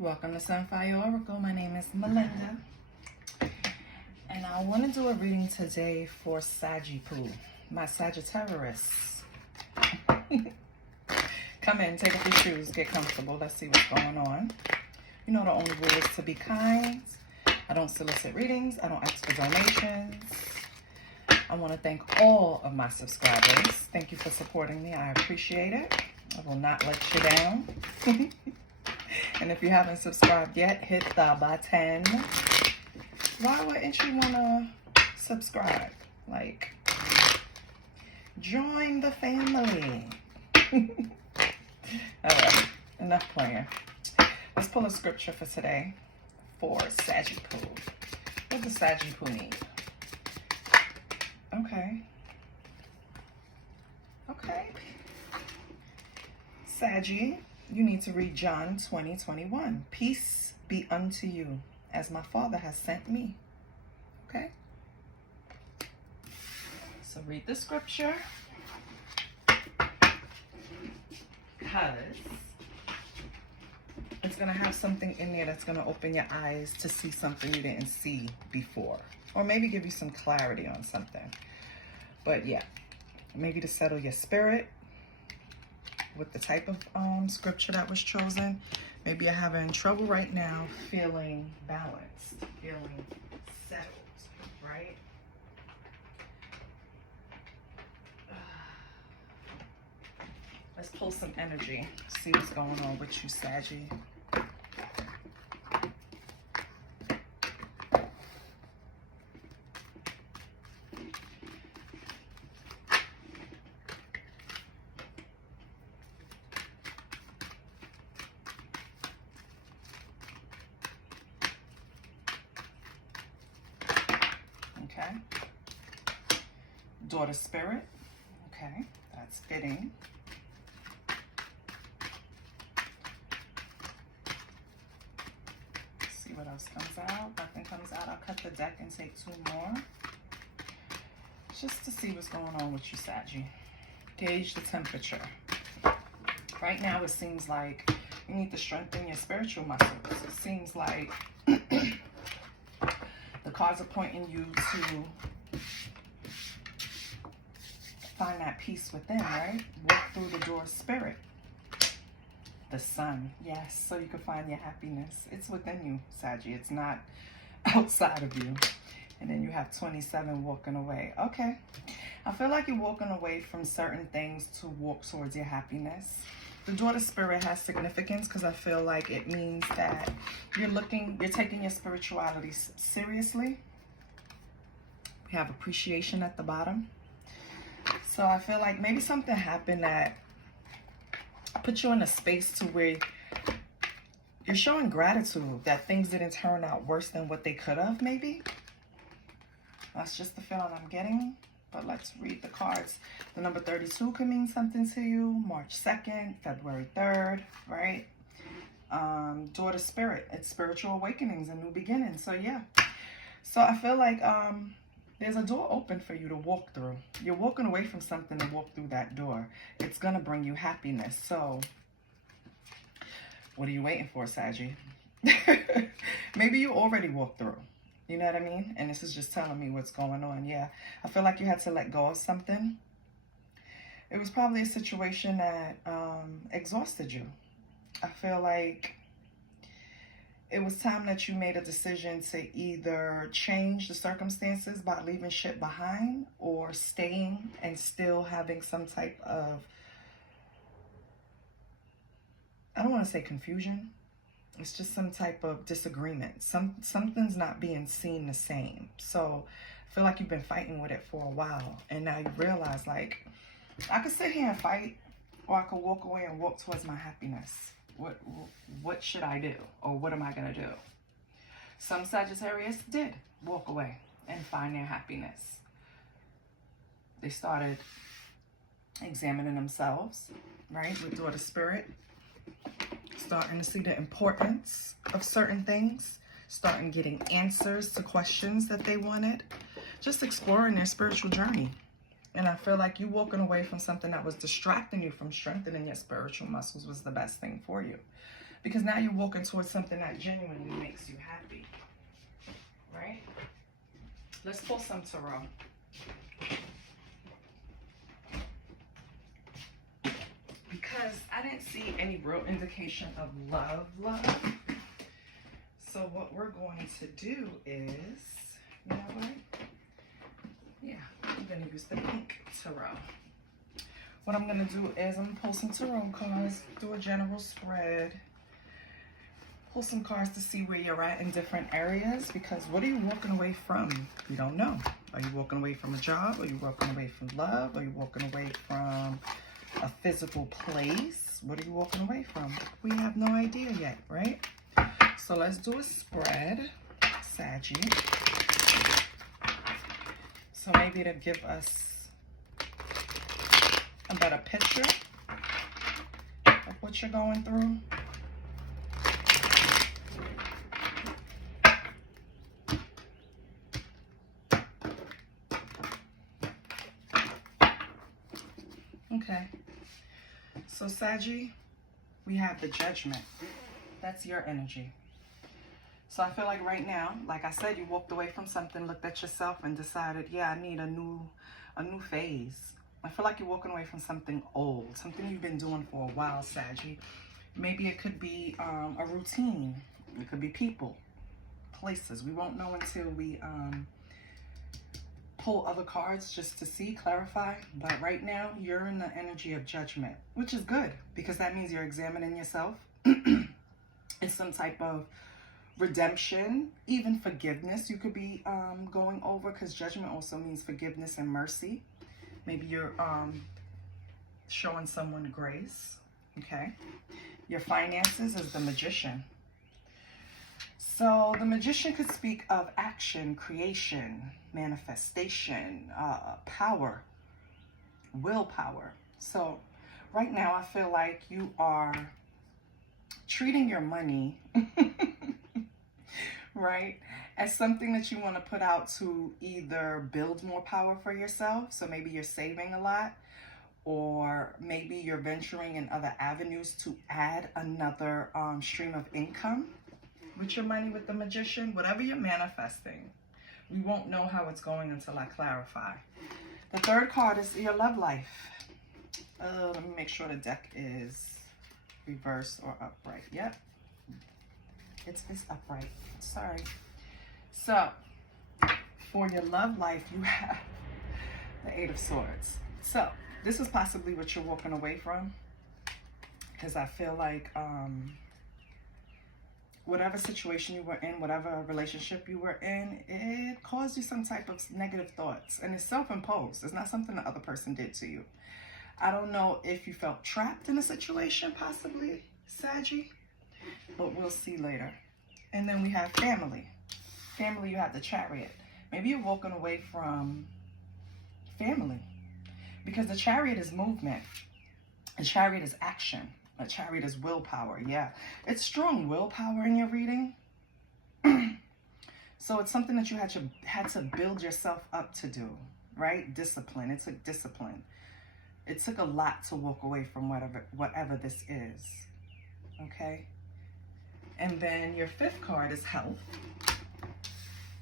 Welcome to Sunfire Oracle. My name is Melinda, and I want to do a reading today for Sagittarius, my Sagittarius. Come in, take off your shoes, get comfortable. Let's see what's going on. You know the only rule is to be kind. I don't solicit readings. I don't ask for donations. I want to thank all of my subscribers. Thank you for supporting me. I appreciate it. I will not let you down. And if you haven't subscribed yet, hit the button. Why wouldn't you want to subscribe? Like, join the family. All right, enough playing. Let's pull a scripture for today for Sagittarius. What does Sagittarius need? Okay. Saggy, you need to read John 20:21. Peace be unto you, as my Father has sent me. Okay? So read the scripture. Because it's going to have something in there that's going to open your eyes to see something you didn't see before. Or maybe give you some clarity on something. But yeah, maybe to settle your spirit with the type of scripture that was chosen. Maybe you're having trouble right now feeling balanced, feeling settled, right? Let's pull some energy, see what's going on with you, Saggy. Okay. Daughter spirit. Okay, that's fitting. Let's see what else comes out. Nothing comes out. I'll cut the deck and take two more. Just to see what's going on with you, Saggy. Gauge the temperature. Right now, it seems like you need to strengthen your spiritual muscles. It seems like the cards are pointing you to find that peace within, right? Walk through the door of spirit. The sun, yes, so you can find your happiness. It's within you, Saggy. It's not outside of you. And then you have 27 walking away. Okay. I feel like you're walking away from certain things to walk towards your happiness. The daughter spirit has significance because I feel like it means that you're taking your spirituality seriously. We have appreciation at the bottom. So I feel like maybe something happened that put you in a space to where you're showing gratitude that things didn't turn out worse than what they could have, maybe. That's just the feeling I'm getting. But let's read the cards. The number 32 could mean something to you. March 2nd, February 3rd, right? Daughter spirit. It's spiritual awakenings and new beginnings. So yeah. So I feel like there's a door open for you to walk through. You're walking away from something to walk through that door. It's going to bring you happiness. So what are you waiting for, Saggy? Maybe you already walked through. You know what I mean? And this is just telling me what's going on. Yeah. I feel like you had to let go of something. It was probably a situation that exhausted you. I feel like it was time that you made a decision to either change the circumstances by leaving shit behind or staying and still having some type of, I don't want to say confusion. It's just some type of disagreement. Something's not being seen the same. So I feel like you've been fighting with it for a while. And now you realize, like, I could sit here and fight, or I could walk away and walk towards my happiness. What should I do? Or what am I going to do? Some Sagittarius did walk away and find their happiness. They started examining themselves, right, with daughter spirit. Starting to see the importance of certain things, starting getting answers to questions that they wanted, just exploring their spiritual journey. And I feel like you walking away from something that was distracting you from strengthening your spiritual muscles was the best thing for you. Because now you're walking towards something that genuinely makes you happy, right? Let's pull some tarot. Because I didn't see any real indication of love. So what we're going to do is, you know what? Yeah, I'm going to use the pink tarot. What I'm going to do is I'm going to pull some tarot cards, do a general spread. Pull some cards to see where you're at in different areas, because what are you walking away from? You don't know. Are you walking away from a job? Are you walking away from love? Are you walking away from a physical place? What are you walking away from? We have no idea yet, right? So let's do a spread, Saggy. So maybe to give us a better picture of what you're going through. Okay, so Saggy, we have the Judgment. That's your energy. So I feel like right now, like I said, you walked away from something, looked at yourself and decided, yeah, I need a new phase. I feel like you're walking away from something old, something you've been doing for a while, Saggy. Maybe it could be a routine. It could be people, places. We won't know until we pull other cards just to see, clarify. But right now, you're in the energy of Judgment, which is good because that means you're examining yourself. It's some type of redemption, even forgiveness you could be going over, because Judgment also means forgiveness and mercy. Maybe you're showing someone grace, okay? Your finances is the Magician. So the Magician could speak of action, creation, manifestation, power, willpower. So right now I feel like you are treating your money, right, as something that you want to put out to either build more power for yourself. So maybe you're saving a lot, or maybe you're venturing in other avenues to add another stream of income with your money with the Magician. Whatever you're manifesting, we won't know how it's going until I clarify. The third card is your love life. Let me make sure the deck is reverse or upright. Yep, it's upright. Sorry. So for your love life, you have the Eight of Swords. So this is possibly what you're walking away from, because I feel like whatever situation you were in, whatever relationship you were in, it caused you some type of negative thoughts, and it's self-imposed. It's not something the other person did to you. I don't know if you felt trapped in a situation, possibly, Saggy, but we'll see later. And then we have family. Family, you have the Chariot. Maybe you're walking away from family, because the Chariot is movement. The Chariot is action. The Chariot is willpower. Yeah, it's strong willpower in your reading. So it's something that you had to build yourself up to do, right? Discipline. It took discipline. It took a lot to walk away from whatever this is, okay? And then your fifth card is health,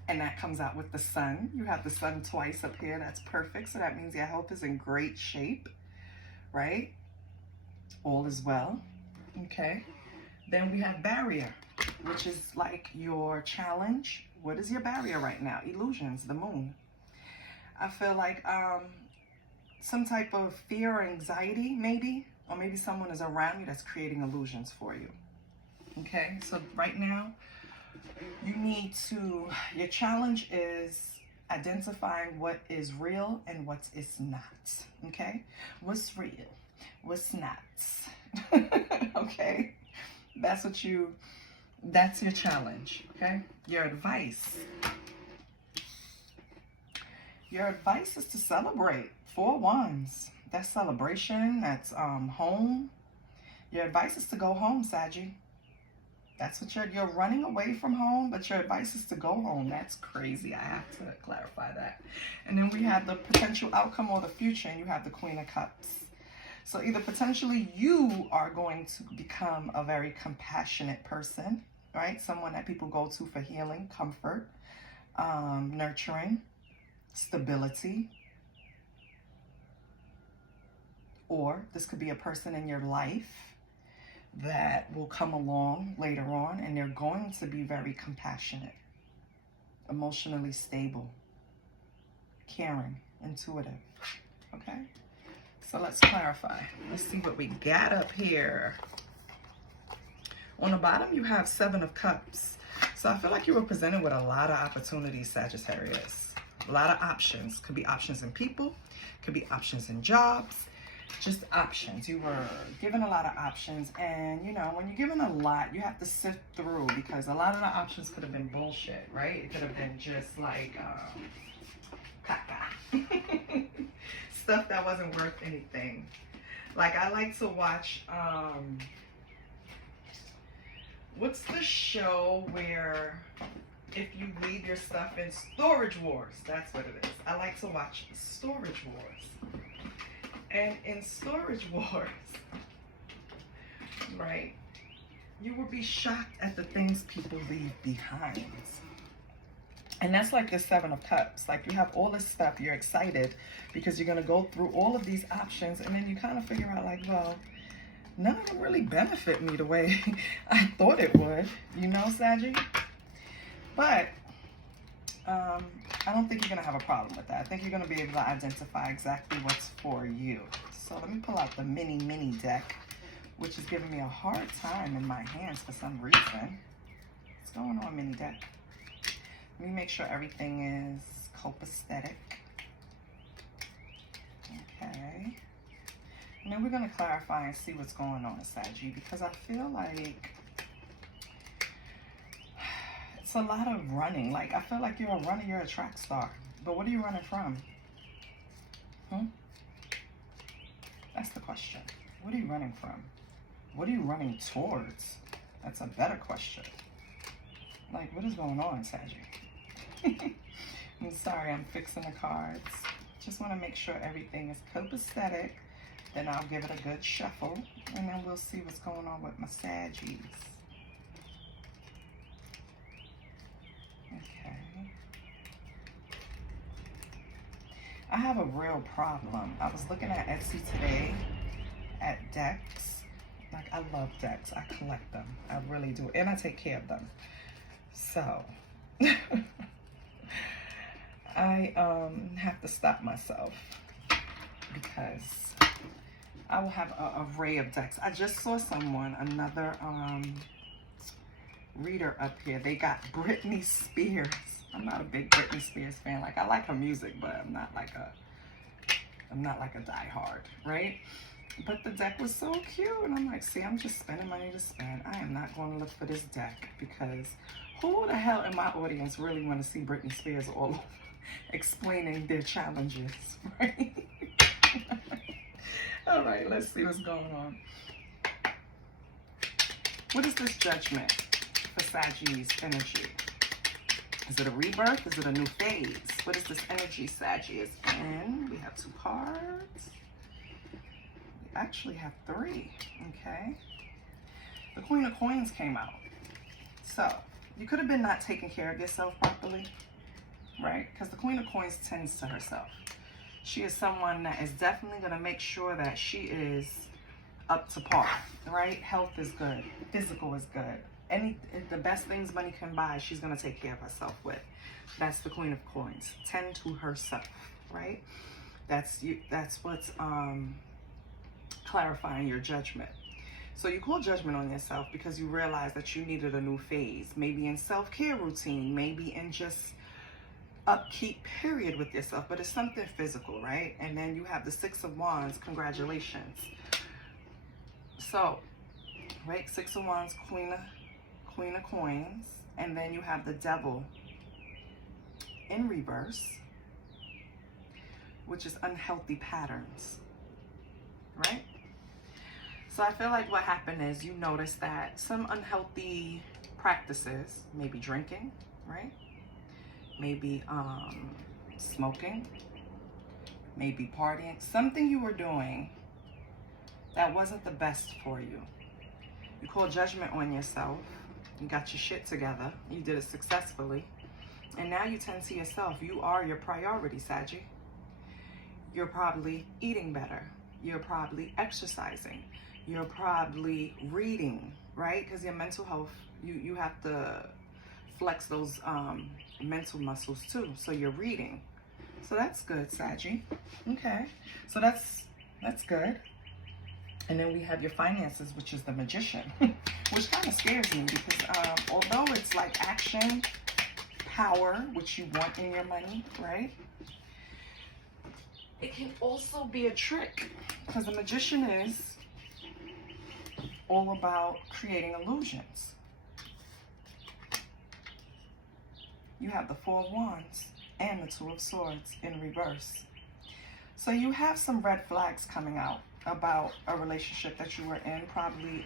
and that comes out with the Sun. You have the Sun twice up here. That's perfect. So that means your health is in great shape, right? All is well, okay? Then we have barrier, which is like your challenge. What is your barrier right now? Illusions, the Moon. I feel like some type of fear or anxiety, maybe, or maybe someone is around you that's creating illusions for you. Okay, so right now, you need to, your challenge is identifying what is real and what is not. Okay, what's real, what's not. Okay, that's your challenge. Okay, your advice is to celebrate. 4 Wands, that's celebration, that's home. Your advice is to go home, Saggy. That's what you're running away from home, but your advice is to go home. That's crazy. I have to clarify that. And then we have the potential outcome or the future, and you have the Queen of Cups. So either potentially you are going to become a very compassionate person, right? Someone that people go to for healing, comfort, nurturing, stability. Or this could be a person in your life that will come along later on, and they're going to be very compassionate, emotionally stable, caring, intuitive. Okay? So let's clarify. Let's see what we got up here. On the bottom, you have 7 of Cups. So I feel like you were presented with a lot of opportunities, Sagittarius. A lot of options. Could be options in people. Could be options in jobs. Just options. You were given a lot of options. And, you know, when you're given a lot, you have to sift through, because a lot of the options could have been bullshit, right? It could have been just like caca. Stuff that wasn't worth anything. Like, I like to watch, what's the show where if you leave your stuff in Storage Wars? That's what it is. I like to watch Storage Wars. And in Storage Wars, right, you will be shocked at the things people leave behind. And that's like the 7 of Cups. Like, you have all this stuff, you're excited because you're going to go through all of these options, and then you kind of figure out like, well, none of them really benefit me the way I thought it would, you know, Saggy? But I don't think you're going to have a problem with that. I think you're going to be able to identify exactly what's for you. So let me pull out the mini deck, which is giving me a hard time in my hands for some reason. What's going on, mini deck? Let me make sure everything is copacetic. Okay. And then we're going to clarify and see what's going on, Saggy, because I feel like it's a lot of running. Like, I feel like you're a runner, you're a track star. But what are you running from? That's the question. What are you running from? What are you running towards? That's a better question. Like, what is going on, Saggy? I'm sorry, I'm fixing the cards. Just want to make sure everything is copacetic. Then I'll give it a good shuffle, and then we'll see what's going on with my Saggies. Okay. I have a real problem. I was looking at Etsy today at decks. Like, I love decks. I collect them. I really do. And I take care of them. So I have to stop myself because I will have an array of decks. I just saw someone, another reader up here. They got Britney Spears. I'm not a big Britney Spears fan. Like, I like her music, but I'm not like a diehard, right? But the deck was so cute, and I'm like, see, I'm just spending money to spend. I am not going to look for this deck, because who the hell in my audience really want to see Britney Spears all over explaining their challenges, right? All right, let's see what's going on. What is this judgment for Saggy's energy? Is it a rebirth? Is it a new phase? What is this energy Saggy is in? We have 2 cards. We actually have 3, okay? The Queen of Coins came out. So, you could have been not taking care of yourself properly, right? Because the Queen of Coins tends to herself. She is someone that is definitely going to make sure that she is up to par, right? Health is good. Physical is good. The best things money can buy, she's going to take care of herself with. That's the Queen of Coins. Tend to herself, right? That's what's clarifying your judgment. So you call judgment on yourself because you realize that you needed a new phase, maybe in self-care routine, maybe in just upkeep period with yourself, but it's something physical, right? And then you have the 6 of Wands. Congratulations. So, right, 6 of Wands, Queen of Coins, and then you have the Devil in reverse, which is unhealthy patterns, right? So I feel like what happened is you noticed that some unhealthy practices, maybe drinking, right? Maybe smoking, maybe partying, something you were doing that wasn't the best for you. You called judgment on yourself. You got your shit together. You did it successfully. And now you tend to yourself. You are your priority, Saggy. You're probably eating better. You're probably exercising. You're probably reading, right? Because your mental health, you have to flex those mental muscles too. So you're reading. So that's good, Saggy. Okay. So that's good. And then we have your finances, which is the Magician, which kind of scares me because although it's like action, power, which you want in your money, right? It can also be a trick because the Magician is all about creating illusions. You have the Four of Wands and the Two of Swords in reverse. So you have some red flags coming out about a relationship that you were in, probably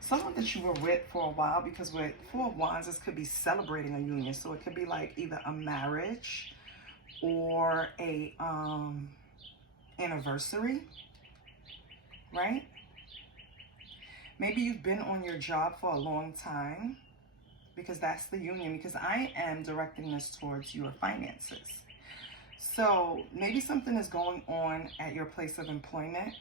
someone that you were with for a while, because with Four of Wands, this could be celebrating a union. So it could be like either a marriage or a anniversary, right? Maybe you've been on your job for a long time, because that's the union, because I am directing this towards your finances. So maybe something is going on at your place of employment.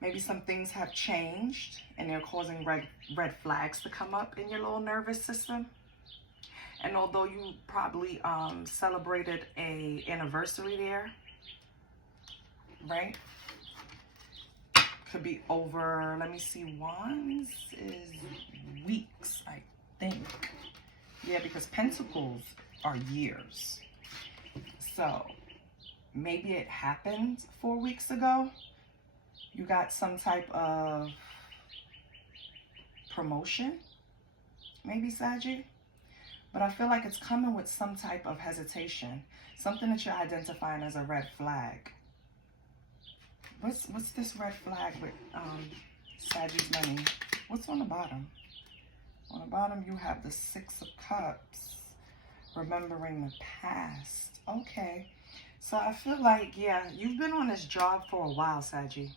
Maybe some things have changed and they're causing red flags to come up in your little nervous system. And although you probably celebrated a anniversary there, right? Could be over, let me see, Wands is weeks, I think. Yeah, because Pentacles are years. So maybe it happened 4 weeks ago. You got some type of promotion, maybe, Saggy. But I feel like it's coming with some type of hesitation, something that you're identifying as a red flag. What's this red flag with Saggy's money? What's on the bottom? On the bottom, you have the Six of Cups, remembering the past. Okay, so I feel like, yeah, you've been on this job for a while, Saggy,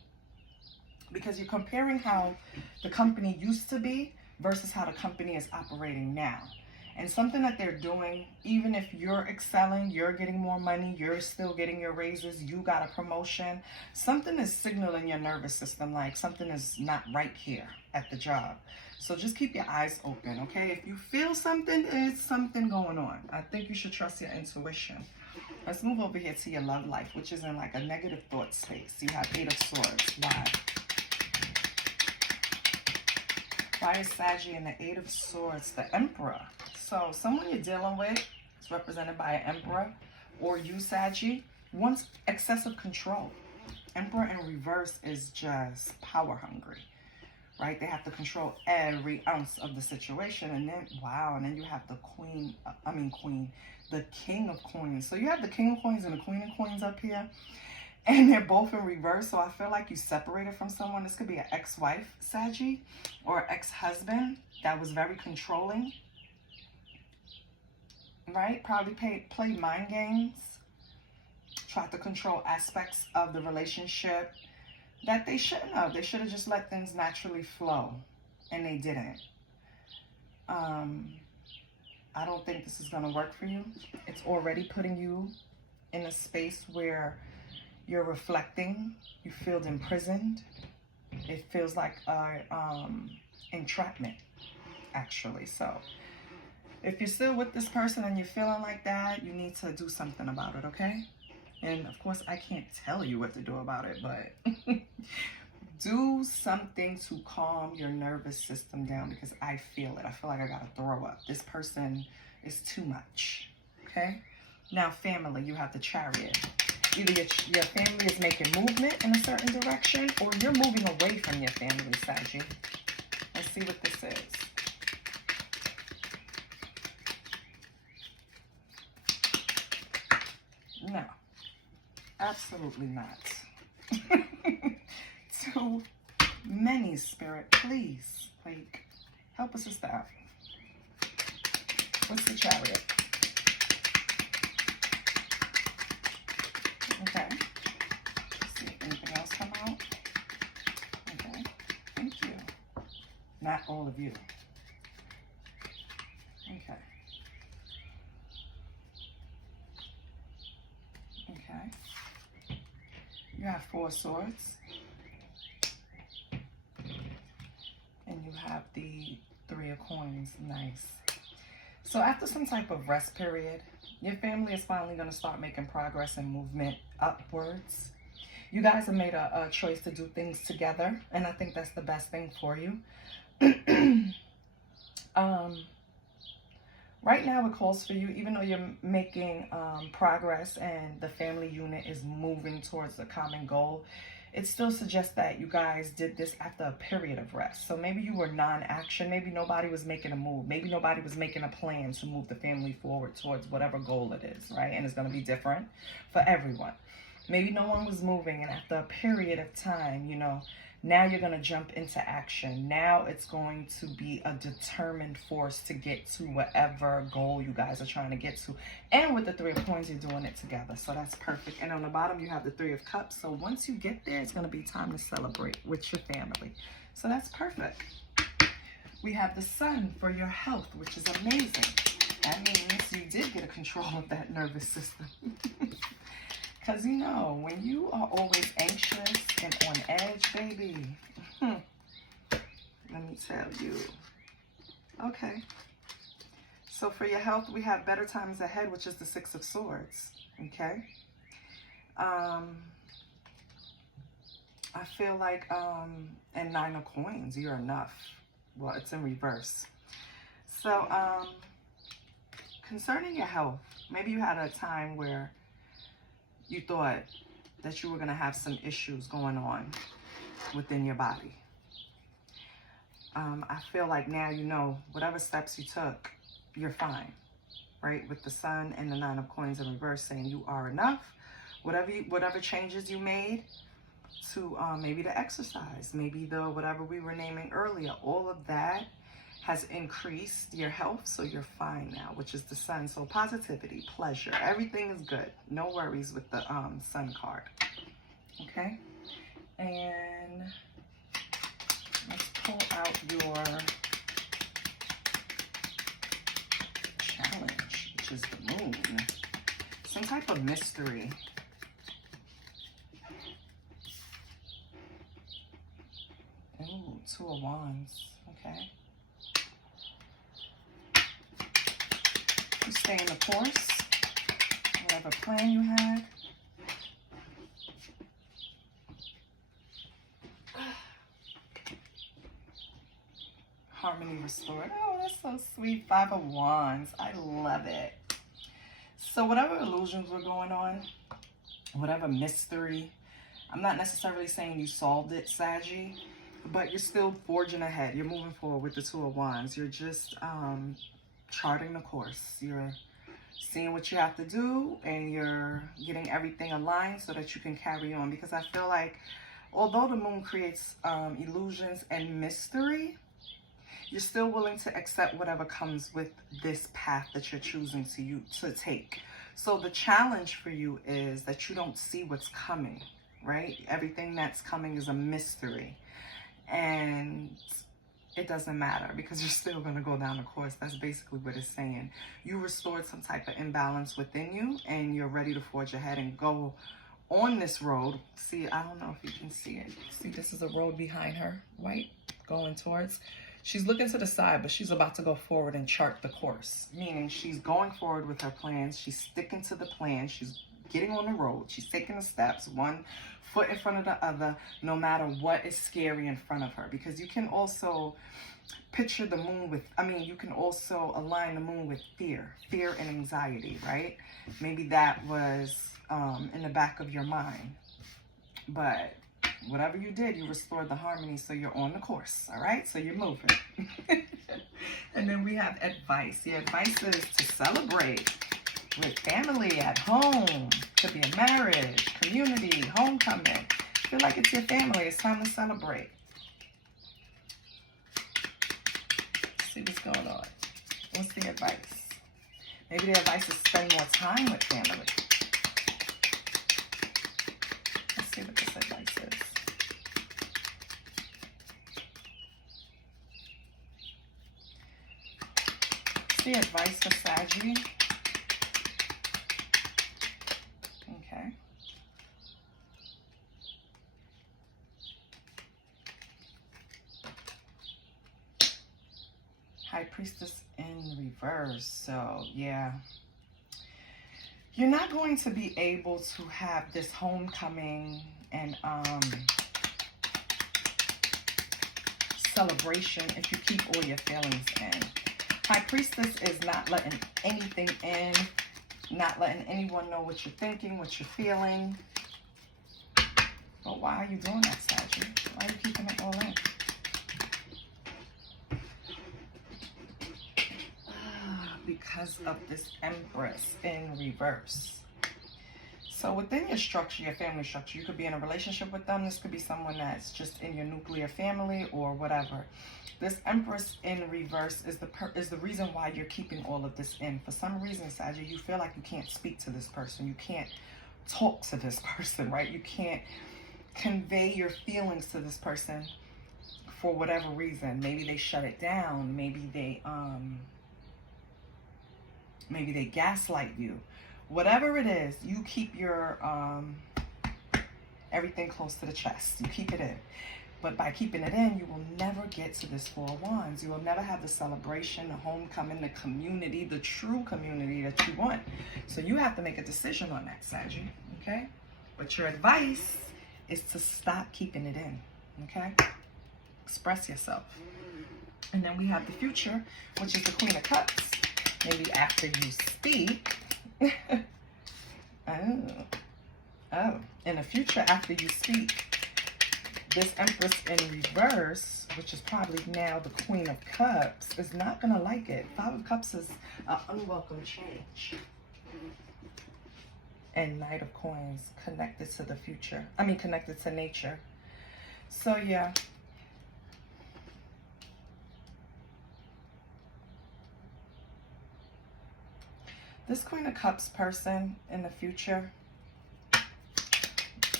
because you're comparing how the company used to be versus how the company is operating now. And something that they're doing, even if you're excelling, you're getting more money, you're still getting your raises, you got a promotion, something is signaling your nervous system like something is not right here at the job. So just keep your eyes open, okay? If you feel something, there's something going on. I think you should trust your intuition. Let's move over here to your love life, which is in like a negative thought space. You have Eight of Swords. Why? Why is Saggy in the Eight of Swords? The Emperor. So someone you're dealing with is represented by an Emperor, or you, Saggy, wants excessive control. Emperor in reverse is just power hungry, right? They have to control every ounce of the situation. And then, wow, and then you have the the King of Coins. So you have the King of Coins and the Queen of Coins up here, and they're both in reverse. So I feel like you separated from someone. This could be an ex-wife, Saggy, or an ex-husband that was very controlling, right? Probably played mind games, tried to control aspects of the relationship that they shouldn't have. They should have just let things naturally flow, and they didn't. I don't think this is going to work for you. It's already putting you in a space where you're reflecting. You feel imprisoned. It feels like entrapment, actually. So if you're still with this person and you're feeling like that, you need to do something about it, okay? And of course, I can't tell you what to do about it, but do something to calm your nervous system down, because I feel it. I feel like I gotta throw up. This person is too much, okay? Now, family, you have the Chariot. Either your family is making movement in a certain direction, or you're moving away from your family, Saggy. Let's see what this is. No, absolutely not. Too many, Spirit, please, like, help us out. What's the Chariot? Okay, let's see if anything else come out. Okay. Thank you. Not all of you. Okay. Okay. You have 4 swords. And you have the 3 of coins. Nice. So after some type of rest period, your family is finally going to start making progress and movement upwards. You guys have made a choice to do things together, and I think that's the best thing for you. Right now it calls for you, even though you're making progress and the family unit is moving towards a common goal, it still suggests that you guys did this after a period of rest. So maybe you were non-action. Maybe nobody was making a move. Maybe nobody was making a plan to move the family forward towards whatever goal it is, right? And it's going to be different for everyone. Maybe no one was moving, and after a period of time, you know, now you're going to jump into action. Now it's going to be a determined force to get to whatever goal you guys are trying to get to. And with the 3 of coins, you're doing it together. So that's perfect. And on the bottom, you have the 3 of cups. So once you get there, it's going to be time to celebrate with your family. So that's perfect. We have the sun for your health, which is amazing. That means you did get a control of that nervous system. Because, you know, when you are always anxious and on edge, baby, let me tell you. Okay. So for your health, we have better times ahead, which is the 6 of swords. Okay. I feel like, and 9 of coins, you're enough. Well, it's in reverse. So, concerning your health, maybe you had a time where you thought that you were going to have some issues going on within your body. I feel like now you know whatever steps you took, you're fine, right? With the sun and the 9 of coins in reverse saying you are enough. Whatever changes you made to maybe the exercise, maybe the whatever we were naming earlier, all of that has increased your health, so you're fine now, which is the sun. So positivity, pleasure, everything is good. No worries with the sun card. Okay, and let's pull out your challenge, which is the moon. Some type of mystery. Ooh, 2 of wands. Okay. You stay in the course, whatever plan you had. Harmony restored. Oh, that's so sweet. 5 of wands. I love it. So whatever illusions were going on, whatever mystery, I'm not necessarily saying you solved it, Saggy, but you're still forging ahead. You're moving forward with the 2 of wands. You're just charting the course. You're seeing what you have to do, and you're getting everything aligned so that you can carry on. Because I feel like although the moon creates illusions and mystery, you're still willing to accept whatever comes with this path that you're choosing to take. So the challenge for you is that you don't see what's coming, right? Everything that's coming is a mystery, and it doesn't matter because you're still going to go down the course. That's basically what it's saying. You restored some type of imbalance within you, and you're ready to forge ahead and go on this road. See, I don't know if you can see it. See, this is a road behind her, white, going towards. She's looking to the side, but she's about to go forward and chart the course. Meaning she's going forward with her plans. She's sticking to the plan. She's getting on the road. She's taking the steps, one foot in front of the other, no matter what is scary in front of her. Because you can also picture the moon with, you can also align the moon with fear and anxiety, right? Maybe that was in the back of your mind. But whatever you did, you restored the harmony, so you're on the course, all right? So you're moving. And then we have advice. The advice is to celebrate with family at home. Could be a marriage, community, homecoming. Feel like it's your family. It's time to celebrate. Let's see what's going on. What's the advice? Maybe the advice is spend more time with family. Let's see what this is. the advice for Saggy? Okay. High Priestess in reverse. So, yeah. You're not going to be able to have this homecoming and celebration if you keep all your feelings in. High Priestess is not letting anything in, not letting anyone know what you're thinking, what you're feeling. But why are you doing that, Saggy? Why are you keeping it all in? Because of this Empress in reverse. So within your structure, your family structure, you could be in a relationship with them. This could be someone that's just in your nuclear family or whatever. This Empress in reverse is the reason why you're keeping all of this in. For some reason, Sagittarius, you feel like you can't speak to this person. You can't talk to this person, right? You can't convey your feelings to this person for whatever reason. Maybe they shut it down. Maybe they gaslight you. Whatever it is, you keep your everything close to the chest. You keep it in. But by keeping it in, you will never get to this Four of Wands. You will never have the celebration, the homecoming, the community, the true community that you want. So you have to make a decision on that, Sagittarius, okay? But your advice is to stop keeping it in, okay? Express yourself. And then we have the future, which is the Queen of Cups. Maybe after you speak. Oh. In the future, after you speak, this Empress in reverse, which is probably now the Queen of Cups, is not going to like it. Five of Cups is an unwelcome change. And Knight of Coins, connected to the future. I mean, connected to nature. So, yeah. This Queen of Cups person in the future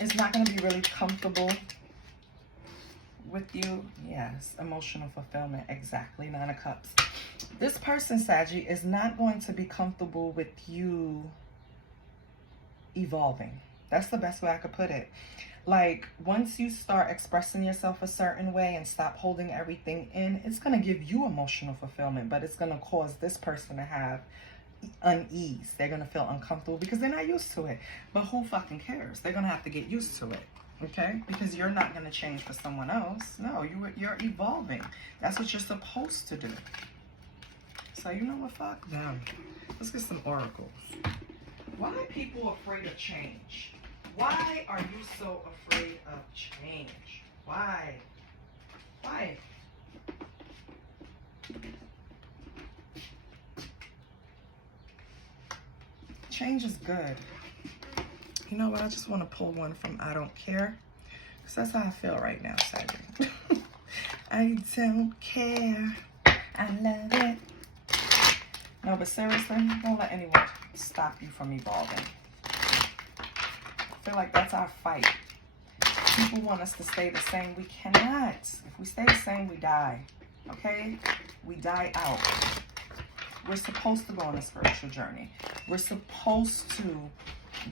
is not going to be really comfortable with you. Yes, emotional fulfillment, exactly, Nine of Cups. This person, Sagittarius, is not going to be comfortable with you evolving. That's the best way I could put it. Like, once you start expressing yourself a certain way and stop holding everything in, it's going to give you emotional fulfillment, but it's going to cause this person to have unease. They're going to feel uncomfortable because they're not used to it. But who fucking cares? They're going to have to get used to it. Okay? Because you're not going to change for someone else. No, you're evolving. That's what you're supposed to do. So you know what? Fuck them. Let's get some oracles. Why are people afraid of change? Why are you so afraid of change? Why? Why? Change is good. You know what? I just want to pull one from I Don't Care. Because that's how I feel right now, Sagittarius. I don't care. I love it. No, but seriously, don't let anyone stop you from evolving. I feel like that's our fight. People want us to stay the same. We cannot. If we stay the same, we die. Okay? We die out. We're supposed to go on a spiritual journey. We're supposed to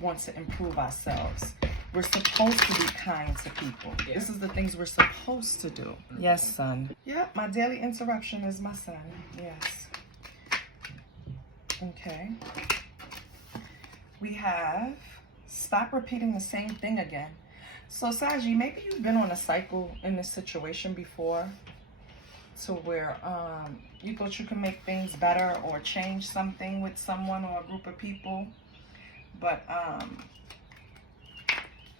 want to improve ourselves. We're supposed to be kind to people. Yeah. This is the things we're supposed to do. Yes, son. Yep, my daily interruption is my son. Yes. Okay. We have stop repeating the same thing again. So, Saji, maybe you've been on a cycle in this situation before to where you thought you can make things better or change something with someone or a group of people, but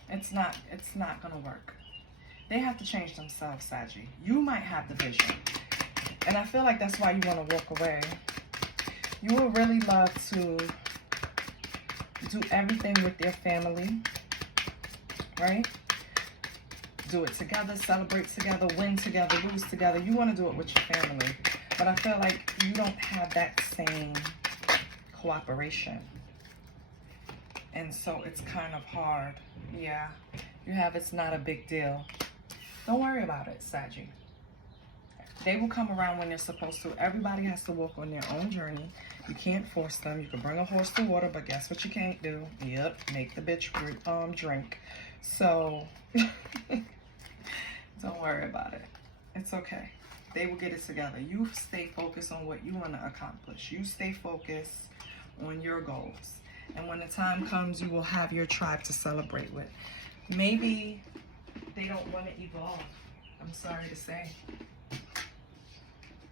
it's not gonna work. They have to change themselves, Saji. You might have the vision, and I feel like that's why you want to walk away. You would really love to do everything with your family, right? Do it together, celebrate together, win together, lose together. You want to do it with your family. But I feel like you don't have that same cooperation. And so it's kind of hard. Yeah. You have it's not a big deal. Don't worry about it, Saji. They will come around when they're supposed to. Everybody has to walk on their own journey. You can't force them. You can bring a horse to water, but guess what you can't do? Yep, make the bitch drink. So don't worry about it. It's okay. They will get it together. You stay focused on what you want to accomplish. You stay focused on your goals. And when the time comes, you will have your tribe to celebrate with. Maybe they don't want to evolve. I'm sorry to say.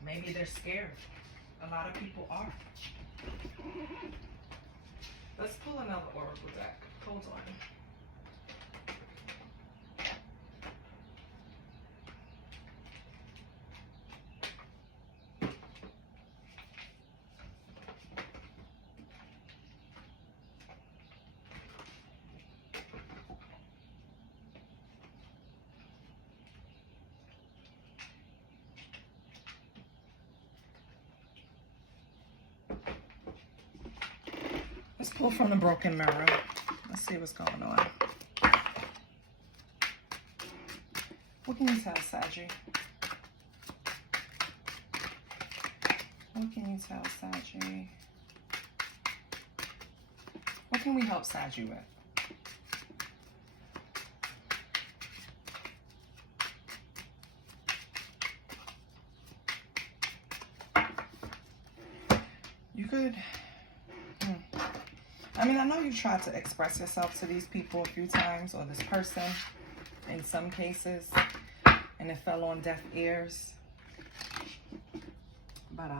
Maybe they're scared. A lot of people are. Let's pull another oracle deck. Hold on. Let's pull from the broken mirror. Let's see what's going on. What can you tell, Saggy? What can you tell, Saggy? What can we help Saggy with? You could... I mean, I know you tried to express yourself to these people a few times, or this person in some cases, and it fell on deaf ears. But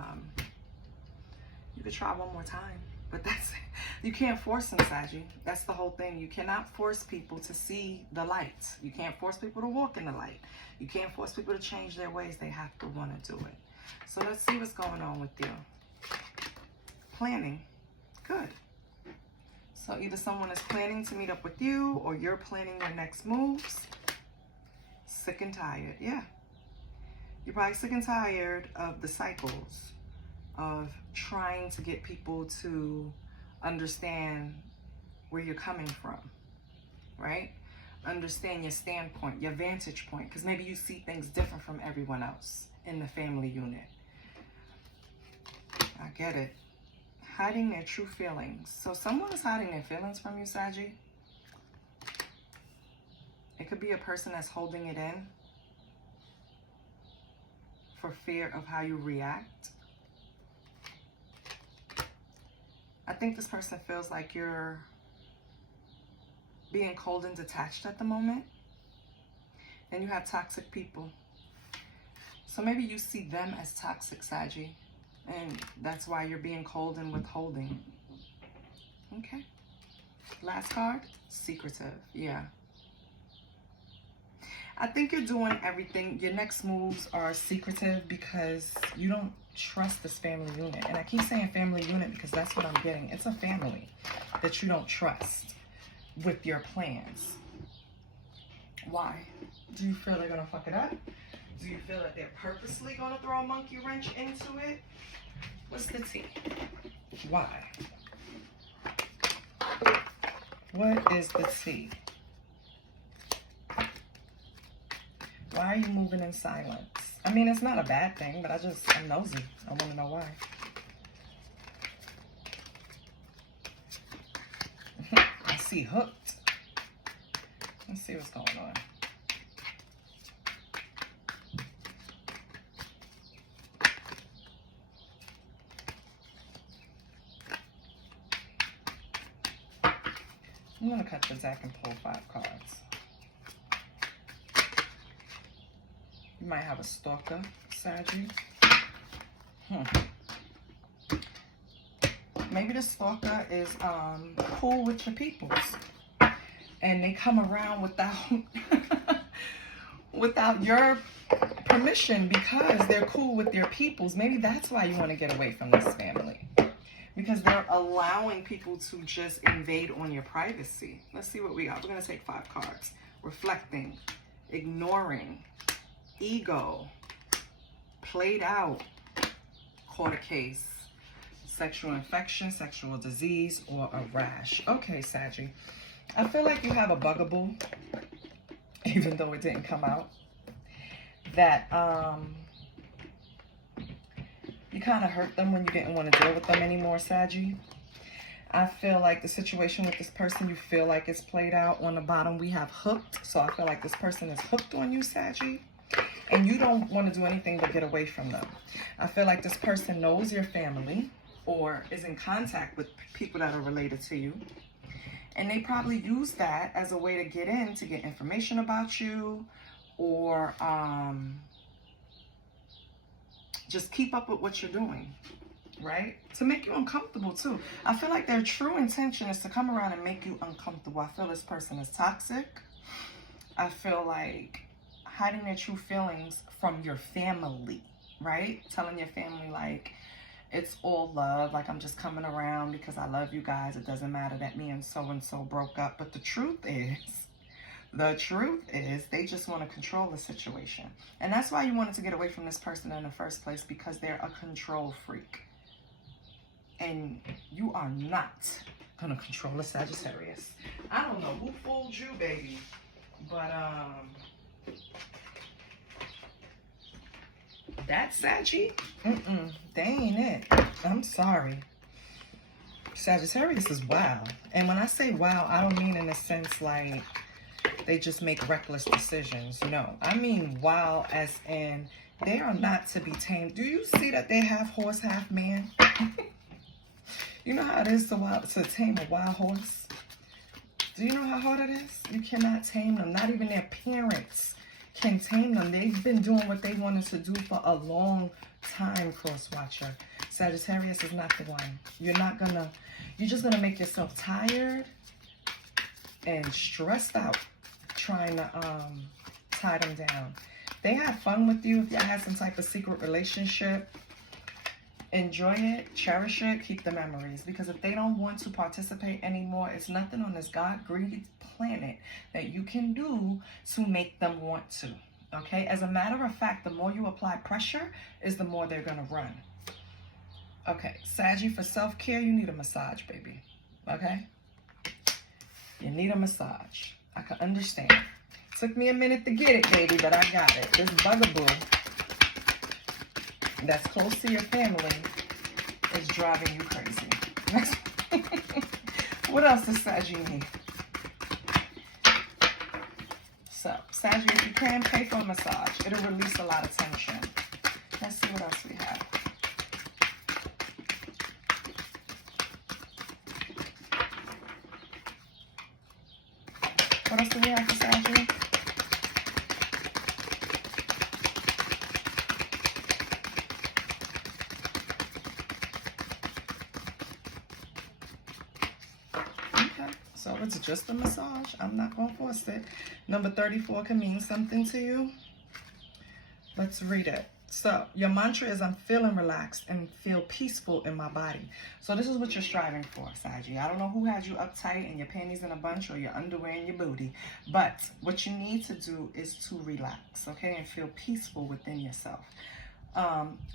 you could try one more time. But that's, you can't force them, Saggy. That's the whole thing. You cannot force people to see the light. You can't force people to walk in the light. You can't force people to change their ways. They have to want to do it. So let's see what's going on with you. Planning. Good. So either someone is planning to meet up with you, or you're planning their next moves. Sick and tired. Yeah. You're probably sick and tired of the cycles of trying to get people to understand where you're coming from, right? Understand your standpoint, your vantage point, because maybe you see things different from everyone else in the family unit. I get it. Hiding their true feelings. So someone is hiding their feelings from you, Saggy. It could be a person that's holding it in for fear of how you react. I think this person feels like you're being cold and detached at the moment. And you have toxic people. So maybe you see them as toxic, Saggy. And that's why you're being cold and withholding. Okay. Last card, secretive. Yeah. I think you're doing everything. Your next moves are secretive because you don't trust this family unit. And I keep saying family unit because that's what I'm getting. It's a family that you don't trust with your plans. Why? Do you feel they're going to fuck it up? Do you feel that they're purposely going to throw a monkey wrench into it? What's the tea? Why? What is the tea? Why are you moving in silence? I mean, it's not a bad thing, but I'm nosy. I want to know why. I see hooked. Let's see what's going on. I'm going to cut the deck and pull 5 cards. You might have a stalker, Saggy. Maybe the stalker is cool with your peoples. And they come around without your permission because they're cool with their peoples. Maybe that's why you want to get away from this family. Because they're allowing people to just invade on your privacy. Let's see what we got. We're going to take 5 cards. Reflecting, ignoring, ego, played out, court a case, sexual infection, sexual disease, or a rash. Okay, Saggy. I feel like you have a bugaboo, even though it didn't come out, that You kind of hurt them when you didn't want to deal with them anymore, Saggy. I feel like the situation with this person, you feel like it's played out. On the bottom, we have hooked. So I feel like this person is hooked on you, Saggy. And you don't want to do anything but get away from them. I feel like this person knows your family or is in contact with people that are related to you. And they probably use that as a way to get in, to get information about you, or just keep up with what you're doing, right? To make you uncomfortable too. I feel like their true intention is to come around and make you uncomfortable. I feel this person is toxic. I feel like hiding their true feelings from your family, right? Telling your family like, it's all love, like I'm just coming around because I love you guys. It doesn't matter that me and so broke up. But the truth is they just want to control the situation. And that's why you wanted to get away from this person in the first place, because they're a control freak. And you are not going to control a Sagittarius. I don't know who fooled you, baby. But, that Saggy, they ain't it. I'm sorry. Sagittarius is wild. And when I say wild, I don't mean in a sense like they just make reckless decisions. No, I mean wild as in they are not to be tamed. Do you see that they have horse, half man? You know how it is to tame a wild horse? Do you know how hard it is? You cannot tame them. Not even their parents can tame them. They've been doing what they wanted to do for a long time, cross-watcher. Sagittarius is not the one. You're just gonna make yourself tired and stressed out trying to tie them down. They have fun with you. If y'all had some type of secret relationship, enjoy it, cherish it, keep the memories. Because if they don't want to participate anymore, it's nothing on this God-breathed planet that you can do to make them want to. Okay? As a matter of fact, the more you apply pressure is the more they're going to run. Okay, Saggy, for self-care, you need a massage, baby. Okay? You need a massage. I can understand. Took me a minute to get it, baby, but I got it. This bugaboo that's close to your family is driving you crazy. What else does Saggy need? So, Saggy, if you can, pay for a massage. It'll release a lot of tension. Let's see what else we have. What else do we have for Saggy? So it's just a massage. I'm not going to force it. Number 34 can mean something to you. Let's read it. So your mantra is, I'm feeling relaxed and feel peaceful in my body. So this is what you're striving for, Saggy. I don't know who had you uptight and your panties in a bunch or your underwear in your booty. But what you need to do is to relax, okay? And feel peaceful within yourself.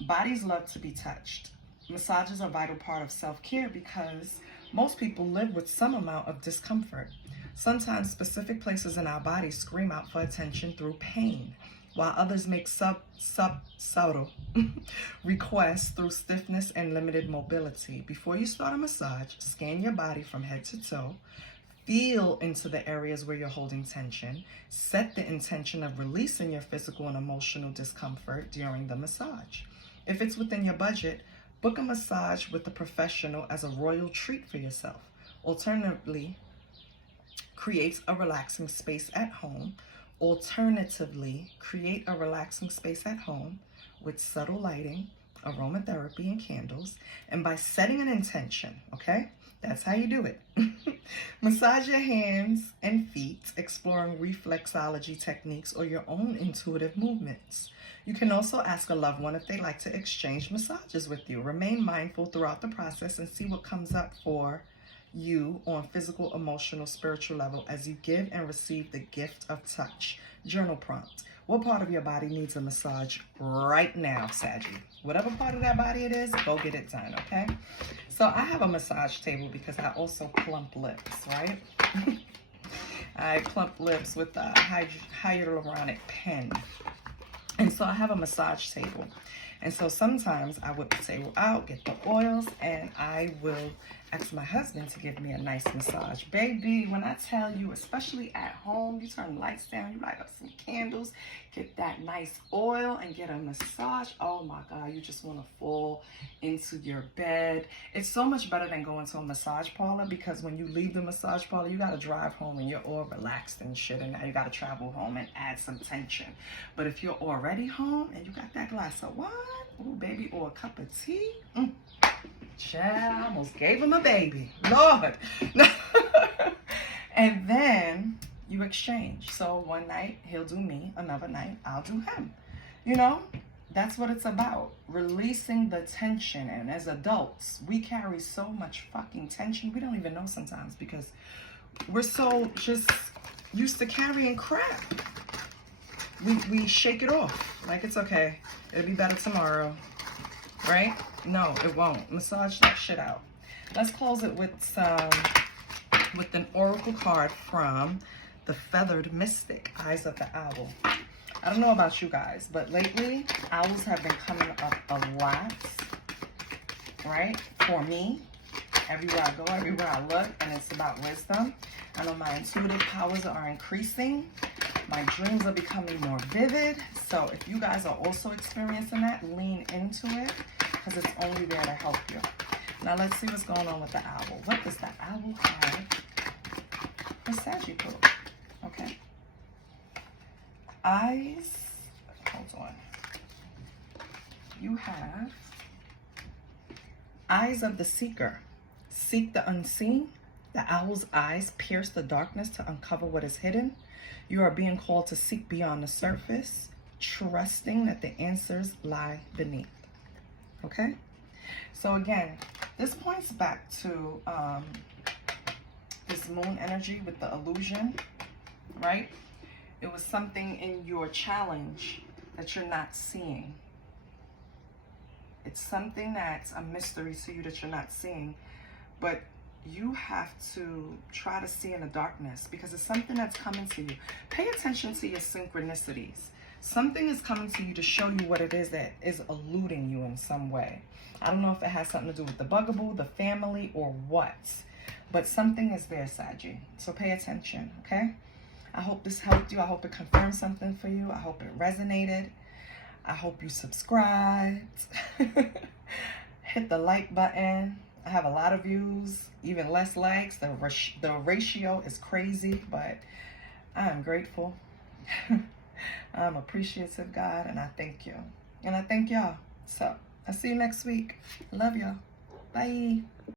Bodies love to be touched. Massages are a vital part of self-care because most people live with some amount of discomfort. Sometimes specific places in our bodies scream out for attention through pain, while others make subtle requests through stiffness and limited mobility. Before you start a massage, scan your body from head to toe. Feel into the areas where you're holding tension. Set the intention of releasing your physical and emotional discomfort during the massage. If it's within your budget, book a massage with a professional as a royal treat for yourself. Alternatively, create a relaxing space at home. Create a relaxing space at home with subtle lighting, aromatherapy, and candles. And by setting an intention, okay? That's how you do it. Massage your hands and feet, exploring reflexology techniques or your own intuitive movements. You can also ask a loved one if they'd like to exchange massages with you. Remain mindful throughout the process and see what comes up for you on physical, emotional, spiritual level as you give and receive the gift of touch. Journal prompt. What part of your body needs a massage right now, Saggy? Whatever part of that body it is, go get it done, okay? So I have a massage table because I also plump lips, right? I plump lips with a hyaluronic pen. And so I have a massage table. And so sometimes I would say, well, I'll get the oils and I will ask my husband to give me a nice massage. Baby, when I tell you, especially at home, you turn the lights down, you light up some candles, get that nice oil and get a massage. Oh my God, you just want to fall into your bed. It's so much better than going to a massage parlor, because when you leave the massage parlor, you got to drive home and you're all relaxed and shit, and now you got to travel home and add some tension. But if you're already home and you got that glass of wine, ooh, baby, or a cup of tea, child, I almost gave him a baby. Lord. And then you exchange. So one night he'll do me, another night I'll do him. You know, that's what it's about. Releasing the tension. And as adults, we carry so much fucking tension. We don't even know sometimes, because we're so just used to carrying crap. We shake it off like it's okay. It'll be better tomorrow. Right? No, it won't. Massage that shit out. Let's close it with an oracle card from the Feathered Mystic, Eyes of the Owl. I don't know about you guys, but lately owls have been coming up a lot, right? For me, everywhere I go, everywhere I look, and it's about wisdom. I know my intuitive powers are increasing. My dreams are becoming more vivid. So if you guys are also experiencing that, lean into it, because it's only there to help you. Now let's see what's going on with the owl. What does the owl have for Sagittarius? Okay. Eyes. Hold on. You have eyes of the seeker. Seek the unseen. The owl's eyes pierce the darkness to uncover what is hidden. You are being called to seek beyond the surface, trusting that the answers lie beneath. Okay? So again, this points back to this moon energy with the illusion, right? It was something in your challenge that you're not seeing. It's something that's a mystery to you that you're not seeing, but you have to try to see in the darkness, because it's something that's coming to you. Pay attention to your synchronicities. Something is coming to you to show you what it is that is eluding you in some way. I don't know if it has something to do with the bugaboo, the family, or what, but something is there, Saggy. So pay attention, okay? I hope this helped you. I hope it confirmed something for you. I hope it resonated. I hope you subscribed. Hit the like button. I have a lot of views, even less likes. The ratio is crazy, but I am grateful. I'm appreciative, God, and I thank you. And I thank y'all. So I'll see you next week. Love y'all. Bye.